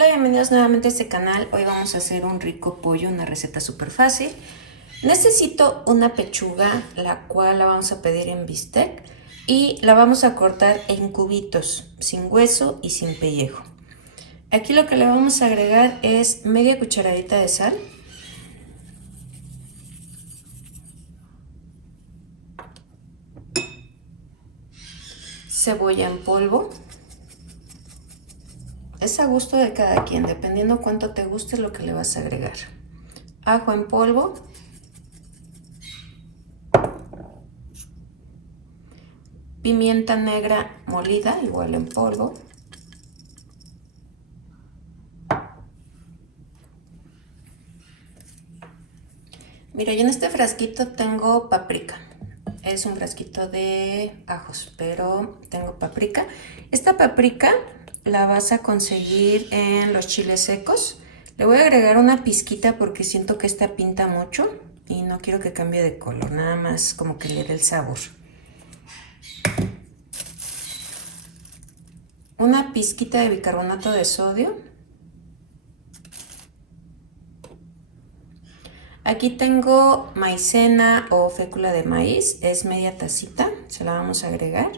Hola, bienvenidos nuevamente a este canal. Hoy vamos a hacer un rico pollo, una receta súper fácil. Necesito una pechuga, la cual la vamos a pedir en bistec y la vamos a cortar en cubitos, sin hueso y sin pellejo. Aquí lo que le vamos a agregar es media cucharadita de sal, cebolla en polvo. Es a gusto de cada quien, dependiendo cuánto te guste lo que le vas a agregar. Ajo en polvo, pimienta negra molida, igual en polvo, mira, yo en este frasquito tengo paprika. Es un frasquito de ajos, pero tengo paprika. Esta paprika la vas a conseguir en los chiles secos. Le voy a agregar una pizquita porque siento que esta pinta mucho y no quiero que cambie de color, nada más como que le dé el sabor. Una pizquita de bicarbonato de sodio. Aquí tengo maicena o fécula de maíz, es media tacita, se la vamos a agregar.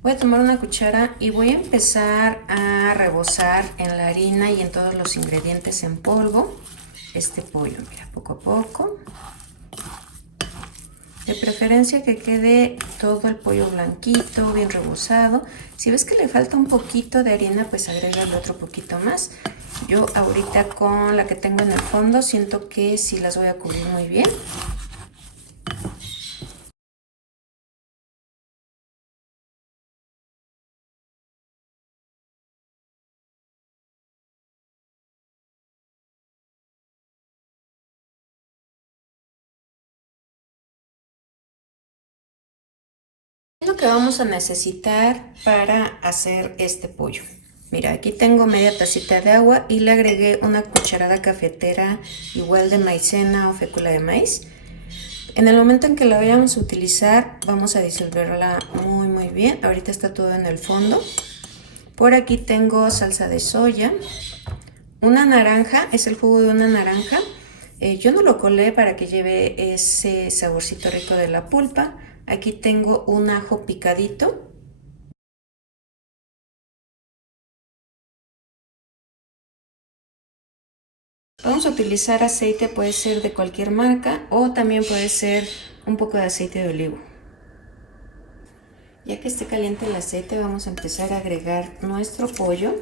Voy a tomar una cuchara y voy a empezar a rebozar en la harina y en todos los ingredientes en polvo este pollo, mira, poco a poco. De preferencia que quede todo el pollo blanquito, bien rebozado. Si ves que le falta un poquito de harina, pues agrégale otro poquito más. Yo ahorita con la que tengo en el fondo siento que sí las voy a cubrir muy bien. Lo que vamos a necesitar para hacer este pollo. Mira, aquí tengo media tacita de agua y le agregué una cucharada cafetera igual de maicena o fécula de maíz. En el momento en que la vayamos a utilizar, vamos a disolverla muy bien. Ahorita está todo en el fondo. Por aquí tengo salsa de soya, una naranja, es el jugo de una naranja. Yo no lo colé para que lleve ese saborcito rico de la pulpa. Aquí tengo un ajo picadito. Vamos a utilizar aceite, puede ser de cualquier marca o también puede ser un poco de aceite de olivo. Ya que esté caliente el aceite, vamos a empezar a agregar nuestro pollo.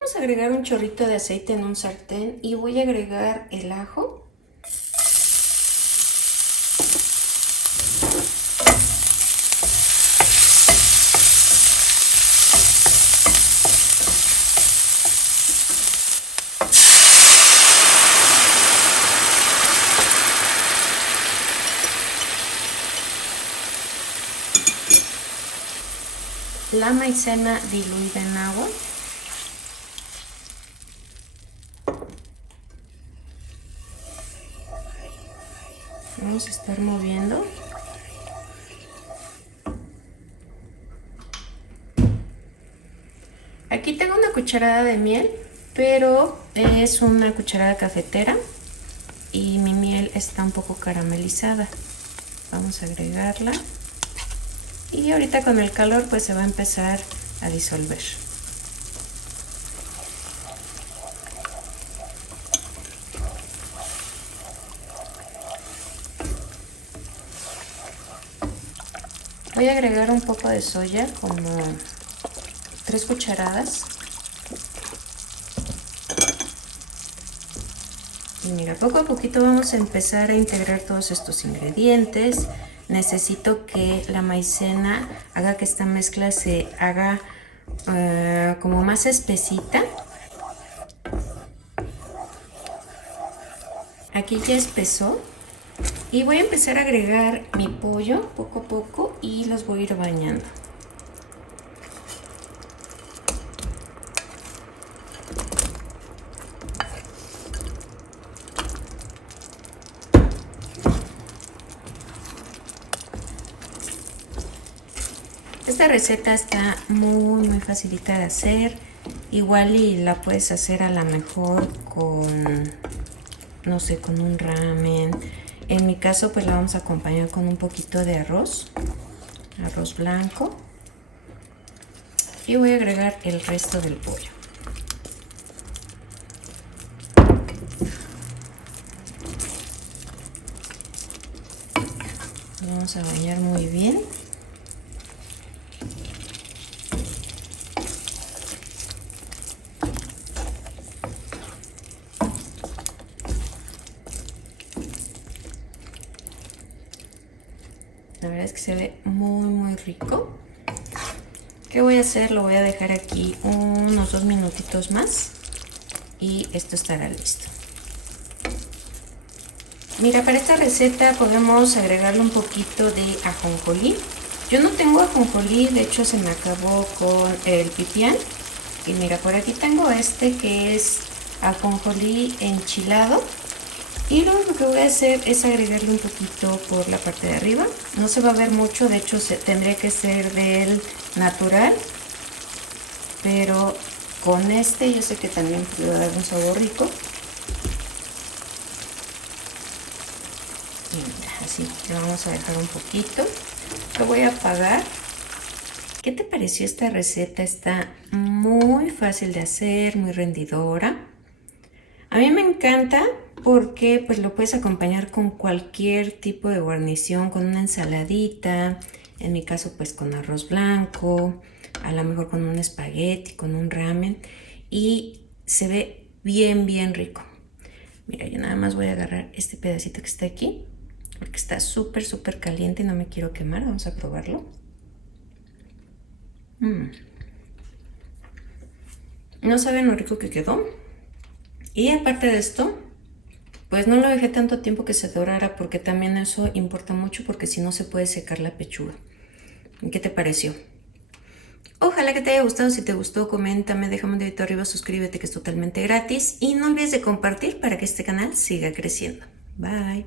Vamos a agregar un chorrito de aceite en un sartén y voy a agregar el ajo. La maicena diluida en agua. Vamos a estar moviendo. Aquí tengo una cucharada de miel, pero es una cucharada cafetera y mi miel está un poco caramelizada. Vamos a agregarla y ahorita con el calor pues se va a empezar a disolver. Voy a agregar un poco de soya, como 3 cucharadas. Y mira, poco a poquito vamos a empezar a integrar todos estos ingredientes. Necesito que la maicena haga que esta mezcla se haga como más espesita. Aquí ya espesó. Y voy a empezar a agregar mi pollo poco a poco y los voy a ir bañando. Esta receta está muy facilita de hacer. Igual y la puedes hacer a lo mejor con, no sé, con un ramen. En mi caso pues la vamos a acompañar con un poquito de arroz blanco. Y voy a agregar el resto del pollo. Vamos a bañar muy bien. La verdad es que se ve muy rico. ¿Qué voy a hacer? Lo voy a dejar aquí unos 2 minutitos más y esto estará listo. Mira, para esta receta podemos agregarle un poquito de ajonjolí. Yo no tengo ajonjolí, de hecho se me acabó con el pipián. Y mira, por aquí tengo este que es ajonjolí enchilado. Y lo único que voy a hacer es agregarle un poquito por la parte de arriba. No se va a ver mucho, de hecho tendría que ser del natural. Pero con este yo sé que también le va a dar un sabor rico. Y mira, así le vamos a dejar un poquito. Lo voy a apagar. ¿Qué te pareció esta receta? Está muy fácil de hacer, muy rendidora. A mí me encanta porque pues lo puedes acompañar con cualquier tipo de guarnición, con una ensaladita, en mi caso pues con arroz blanco, a lo mejor con un espagueti, con un ramen, y se ve bien rico. Mira, yo nada más voy a agarrar este pedacito que está aquí, porque está súper caliente y no me quiero quemar. Vamos a probarlo. No saben lo rico que quedó. Y aparte de esto, pues no lo dejé tanto tiempo que se dorara, porque también eso importa mucho, porque si no se puede secar la pechuga. ¿Qué te pareció? Ojalá que te haya gustado. Si te gustó, coméntame, déjame un dedito arriba, suscríbete que es totalmente gratis y no olvides de compartir para que este canal siga creciendo. Bye.